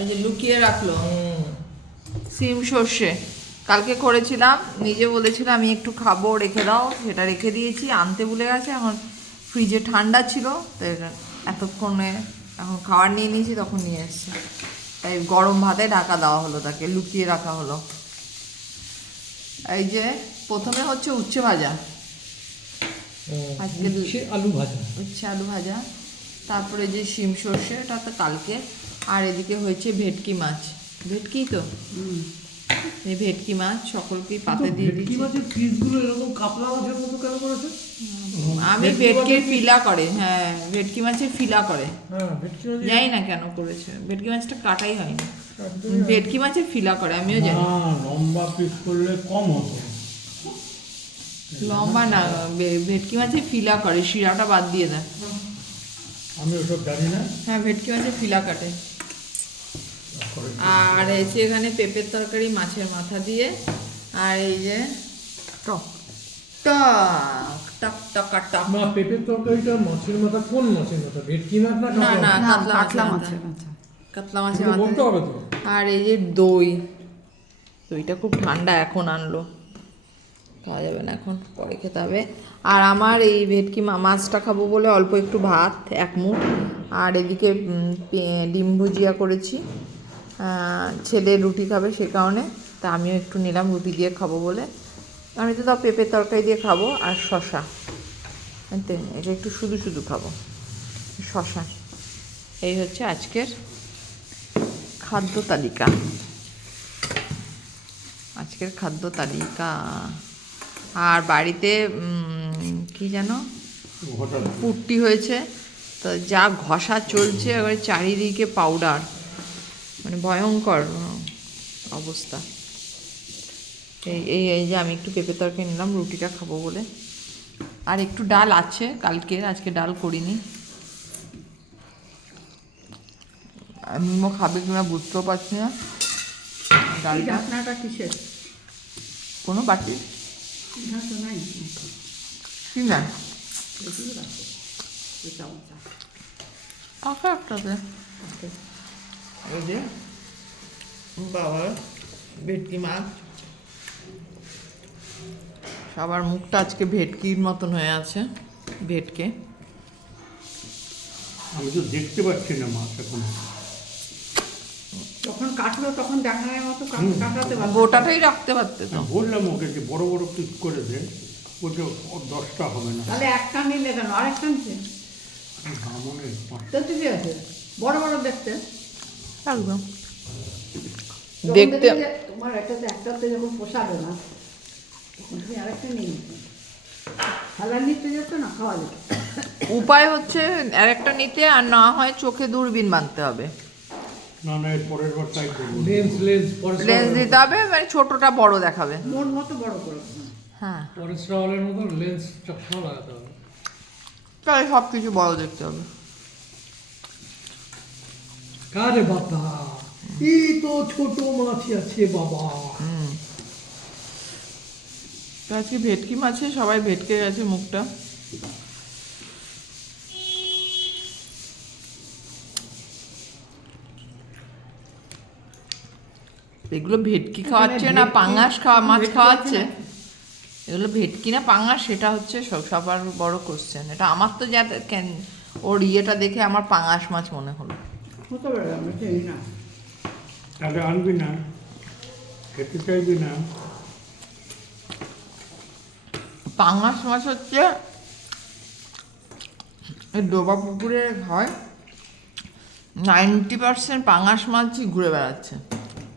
এই যে লুকিয়ে রাখল। সিম সর্ষে। কালকে করেছিলাম নিজে বলেছিলাম আমি একটু খাব রেখে দাও। সেটা রেখে দিয়েছি আনতে ভুলে গেছে। এখন ফ্রিজে ঠান্ডা ছিল তো এতক্ষণে এখন খাবার নিয়ে নিয়েছি তখন নিয়ে এসছে। তাই গরম ভাতে ঢাকা দেওয়া হলো তাকে লুকিয়ে রাখা হলো। এই যে প্রথমে হচ্ছে উচ্ছে ভাজা। আজকে উচ্ছে আলু ভাজা। উচ্ছে আলু ভাজা। তারপরে যে শিম সর্ষে এটা তো কালকে আর এদিকে হয়েছে ভেটকি মাছ। ভেটকি তো? এই ভেটকি মাছ সকলকেই পাতে দিয়ে ভেটকি মাছের পিসগুলো এরকম কাতলা মাছের মতো কেন করেছে? আমি ভেটকির ফিলা করে হ্যাঁ ভেটকি মাছের ফিলা করে। হ্যাঁ জানি না কেন করেছে। ভেটকি মাছটা কাটাই হয়নি। ভেটকি মাছের ফিলা করে আমিও জানি। লম্বা পিস করলে কম হতো। লম্বা না ভেটকি মাছের ফিলা করে শিরাটা বাদ দিয়ে দেয় আমি ওসব জানি না। হ্যাঁ ভেটকি মাছের ফিলা কাটে। আর এই যে এখানে পেঁপের তরকারি মাছের মাথা দিয়ে। আর এই যে টক। টক টক টক টক। মা পেঁপের তরকারিটা মাছের মাথা? কোন মাছের মাথা? ভেটকি মাছ না না না কাতলা মাছের মাথা। কাতলা মাছের? বলতে মাথা। হবে তো। আর এই যে দই। দইটা খুব ঠান্ডা এখন আনলো। খাওয়া যাবে না এখন পরে খেতে হবে। আর আমার এই ভেটকি মা- মাছটা খাব বলে অল্প একটু ভাত এক মুঠ। আর এদিকে ডিম ভুজিয়া করেছি। ছেলে রুটি খাবে সে কারণে তা আমিও একটু নিলাম রুটি দিয়ে খাব বলে। আমি তো তাও পেঁপের তরকারি দিয়ে খাব আর শশা এটা একটু শুধু শুধু খাব। শশা এই হচ্ছে আজকের খাদ্য তালিকা। আজকের খাদ্য তালিকা। আর বাড়িতে কি যেন? পুট্টি হয়েছে। তো যা ঘষা চলছে এবারে চারিদিকে পাউডার মানে ভয়ঙ্কর অবস্থা। এই এই এই যে আমি একটু পেঁপে তরকারি নিলাম রুটিটা খাব বলে। আর একটু ডাল আছে কালকের আজকে ডাল করিনি। মিমো খাবে কিনা বুঝতেও পারছি না। ডালটা ঢাকনাটা কিসের? কোনো বাটি। কি না? আছে। একটাতে এই যে বাবা ভেটকি মাছ। সবার মুখটা আজকে ভেটকির মতন হয়ে আছে ভেটকে। আমি তো দেখতে পাচ্ছি না মাছ এখন। যখন কাটলো তখন দেখানোর মতো কাটাতে পারবে গোটাটাই রাখতে পারতে তো। বললাম ওকে যে বড় বড় পিস করে দে। বলছে দশটা হবে না। তাহলে একটা নিলে কেন? আরেকটা নিচ্ছে মনে আছে। বড় বড় দেখতে। একদম দেখতে তোমার একটাতে একটাতে যখন পোষাবে না তুমি আরেকটা উপায় হচ্ছে আরেকটা নিতে আর না হয় চোখে দূরবীন বাঁধতে হবে। না না পরের বার তাই করব। লেন্স লেন্স লেন্স দিতে হবে মানে ছোটটা বড় দেখাবে। মন মতো বড় করে। হ্যাঁ। রাওয়ালের মতো লেন্স চশমা লাগাতে হবে। তাহলে সব কিছু বড় দেখতে হবে। কারে বাবা এই তো ছোট মাছ আছে বাবা। তো আজকে ভেটকি মাছে? সবাই ভেটকে গেছে মুখটা। এগুলো ভেটকি খাওয়াচ্ছে না পাঙাশ খাওয়া মাছ খাওয়াচ্ছে? এগুলো ভেটকি না পাঙাশ? সেটা হচ্ছে সব সবার বড় কোশ্চেন এটা আমার তো যা ওর ইয়েটা দেখে আমার পাঙাশ মাছ মনে হলো। হতে পারে আমি না তাহলে আনবি না খেতে চাইবি না পাঙাশ মাছ হচ্ছে এই ডোবা পুকুরে হয় নাইনটি পার্সেন্ট পাঙাশ মাছই ঘুরে বেড়াচ্ছে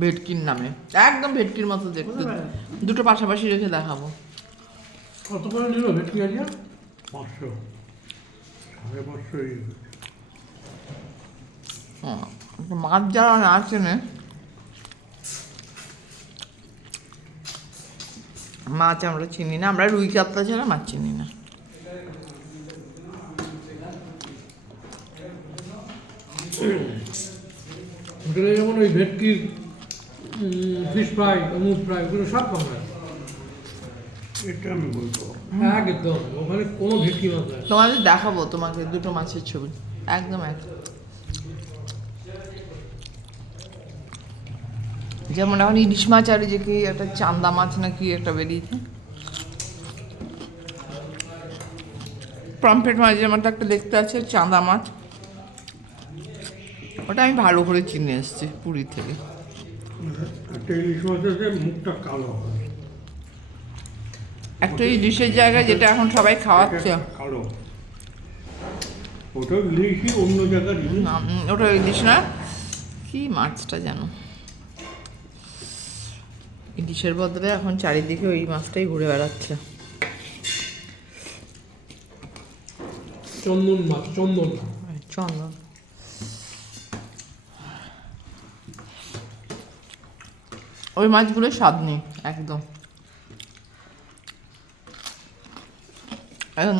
ভেটকির নামে একদম ভেটকির মতো দেখতে দুটো পাশাপাশি রেখে দেখাবো। কত করে নিল? ভেটকি আজকে পাঁচশো। সাড়ে পাঁচশোই হুম, মাছ যারা না চেনে মাছ আমরা চিনি না আমরা রুই কাতলা ছাড়া মাছ চিনি না হোটেলে যেমন ওই ভেটকির ফিশ ফ্রাই অমুক ফ্রাই ওগুলো সব বাংলা এটা আমি বলব একদম ওখানে কোনো ভেটকি মাছ তোমাদের দেখাবো তোমাকে দুটো মাছের ছবি একদম এক যেমন এখন ইলিশ মাছ আর যে কি একটা চান্দা মাছ না কি একটা বেরিয়েছে? পমফ্রেট মাছ যেমন একটা দেখতে আছে চাঁদা মাছ। ওটা আমি ভালো করে চিনে এসেছি পুরী থেকে। একটা মুখটা কালো একটা ইলিশের জায়গায় যেটা এখন সবাই খাওয়াচ্ছে। কালো। ওটা ইলিশই অন্য জায়গার ইলিশ না, ওটা ইলিশ না কি মাছটা যেন। ইলিশের বদলে এখন চারিদিকে ওই মাছটাই ঘুরে বেড়াচ্ছে। চন্দন মাছ চন্দন চন্দন। ওই মাছগুলো স্বাদ নেই একদম। এখন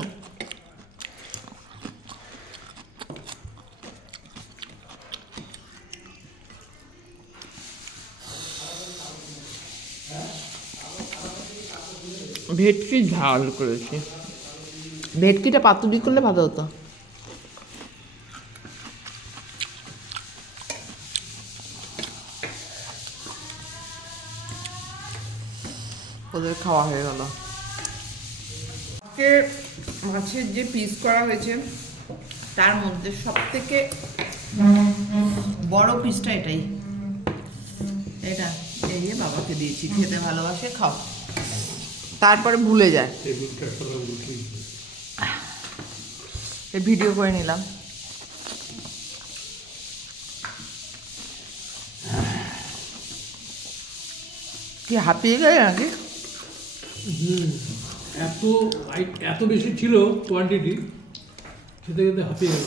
ভেটকি ঝাল করেছি। ভেটকিটা পাতুরি করলে ভালো হতো? ওদের খাওয়া হয়ে গেল। আজকে মাছের যে পিস করা হয়েছে তার মধ্যে সব থেকে বড় পিসটা এটাই। এটা এই যে বাবাকে দিয়েছি খেতে ভালোবাসে খাও। তারপরে ভুলে যায়। ভিডিও করে নিলাম। কি হাঁপিয়ে গেলে নাকি? হুম এত এত বেশি ছিল কোয়ান্টিটি খেতে খেতে হাঁপিয়ে গেল।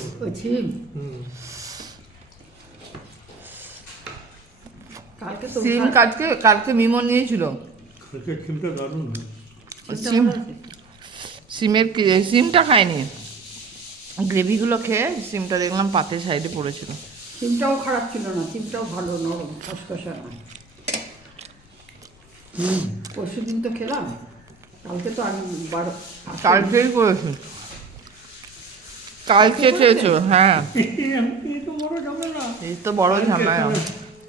কালকে তো সিম কালকে কালকে মিমো নিয়েছিল। কালকে খিমটা দারুণ হয় সিম সিমের সিমটা খায়নি গ্রেভিগুলো খেয়ে সিমটা দেখলাম পাতে সাইডে পড়েছিল। সিমটাও খারাপ ছিল না সিমটাও ভালো নরম খসখসা না পরশু দিন তো খেলাম কালকে তো আমি বারো কালকেই করেছি? কালকে খেয়েছো? হ্যাঁ। এই তো বড় ঝামেলা।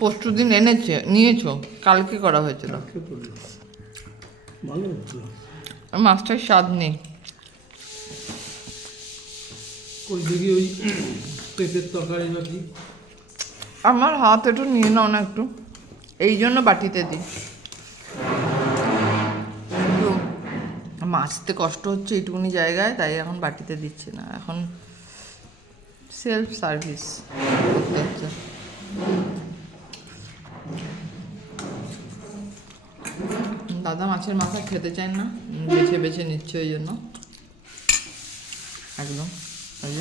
পরশু দিন এনেছে নিয়েছো কালকে করা হয়েছিল। ভালো মাছটার স্বাদ নেই। ওই দেখি ওই পেঁপের তরকারি নাকি? আমার হাত একটু নিয়ে নাও না একটু। এই জন্য বাটিতে দিই। মাছতে কষ্ট হচ্ছে এইটুকুনি জায়গায় তাই এখন বাটিতে দিচ্ছি না। এখন সেলফ সার্ভিস করতে হচ্ছে। দাদা মাছের মাথা খেতে চায় না বেছে বেছে নিচ্ছে ওই জন্য। একদম ওই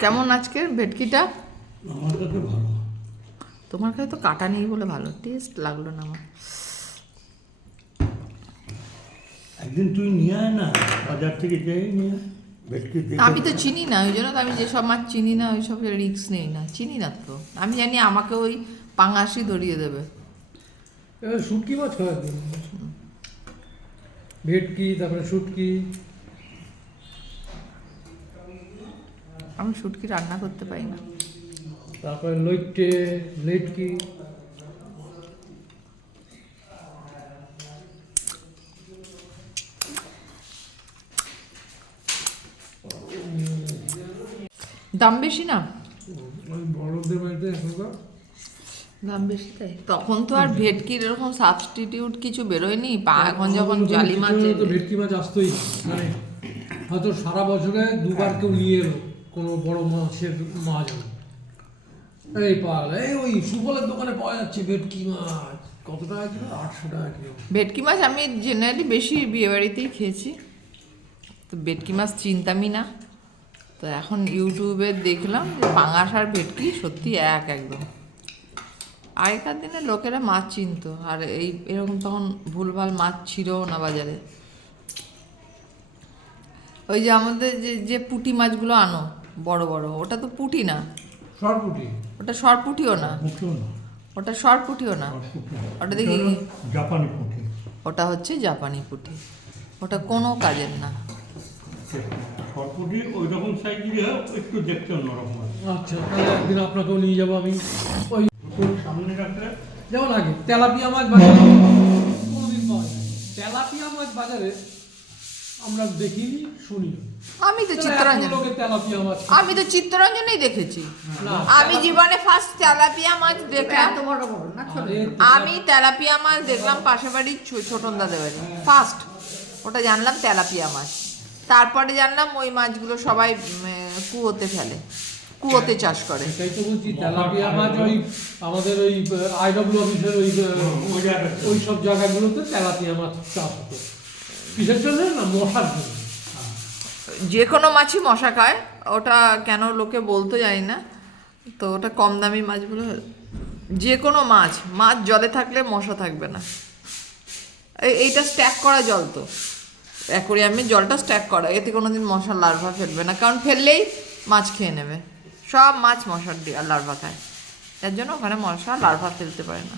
কেমন আজকে ভেটকিটা? আমার কাছে ভালো। তোমার কাছে তো কাটা নেই বলে ভালো টেস্ট লাগল না আমার। একদিন তুই নিয়ে আয় না বাজার থেকে যাই নিয়ে আমি তো চিনি না ওই জন্য তো আমি যেসব মাছ চিনি না ওই সব রিক্স নেই না চিনি না তো। আমি জানি আমাকে ওই পাঙাশই ধরিয়ে দেবে। শুটকি মাছ খাওয়ার দিন ভেটকি তারপরে শুটকি। আমি শুটকি রান্না করতে পারি না। তারপরে লইটে লেটকি দাম বেশি না? ওই বড়দের বাড়িতে এখনকার দাম বেশি তাই? তখন তো আর ভেটকির এরকম সাবস্টিটিউট কিছু বেরোয়নি। পা এখন যখন জালি মাছ তো ভেটকি মাছ আসতোই। মানে হয়তো সারা বছরে দুবার কেউ নিয়ে এলো কোনো বড় মাছের মাছ এই পাল এই ওই সুফলের দোকানে পাওয়া যাচ্ছে ভেটকি মাছ। কত টাকা কিলো? আটশো টাকা কিলো। ভেটকি মাছ আমি জেনারেলি বেশি বিয়েবাড়িতেই খেয়েছি। তো ভেটকি মাছ চিনতামই না। তো এখন ইউটিউবে দেখলাম পাঙাশ আর ভেটকি সত্যি এক একদম। আগেকার দিনে লোকেরা মাছ চিনতো আর এই এরকম তখন ভুলভাল মাছ ছিলও না বাজারে। ওই যে আমাদের যে যে পুঁটি মাছগুলো আনো বড় বড় ওটা তো পুঁটি না। সরপুটি। ওটা সরপুটিও না। পুঁটিও না। ওটা সরপুটিও না। ওটা দেখি জাপানি পুঁটি। ওটা হচ্ছে জাপানি পুঁটি। ওটা কোনো কাজের না। সরপুটি ওই রকম সাইজেরই একটু দেখতে অন্যরকম আচ্ছা তাহলে একদিন আপনাকেও নিয়ে যাব আমি। ওই সামনে রাখলে যেমন আগে তেলাপিয়া মাছ বাজারে। কোনোদিন পাওয়া যায় তেলাপিয়া মাছ বাজারে আমরা দেখিনি শুনি আমি তো চিত্তরঞ্জন আমি তো চিত্তরঞ্জনেই দেখেছি। আমি জীবনে ফার্স্ট তেলাপিয়া মাছ দেখলাম। এত বড় বড় না আমি তেলাপিয়া মাছ দেখলাম পাশে বাড়ির ছো- ছোটন দাদের বাড়ি। ফার্স্ট ওটা জানলাম তেলাপিয়া মাছ। তারপরে জানলাম ওই মাছগুলো সবাই কুয়োতে ফেলে। কুয়োতে চাষ করে। সেটাই তো বলছি তেলাপিয়া মাছ ওই আমাদের ওই আইডব্লিউ অফিসের ওই ওই সব জায়গাগুলোতে তেলাপিয়া মাছ চাষ হতো। কিসের জন্য না মশার জন্য। যে কোনো মাছই মশা খায় ওটা কেন লোকে বলতে জানি না। তো ওটা কম দামি মাছগুলো যে কোনো মাছ মাছ জলে থাকলে মশা থাকবে না। এই- এইটা স্ট্যাক করা জল তো। অ্যাকোরিয়ামে জলটা স্ট্যাক করা এতে কোনো দিন মশার লার্ভা ফেলবে না কারণ ফেললেই মাছ খেয়ে নেবে। সব মাছ মশার দিয়ে লার্ভা খায় তার জন্য ওখানে মশা লার্ভা ফেলতে পারে না।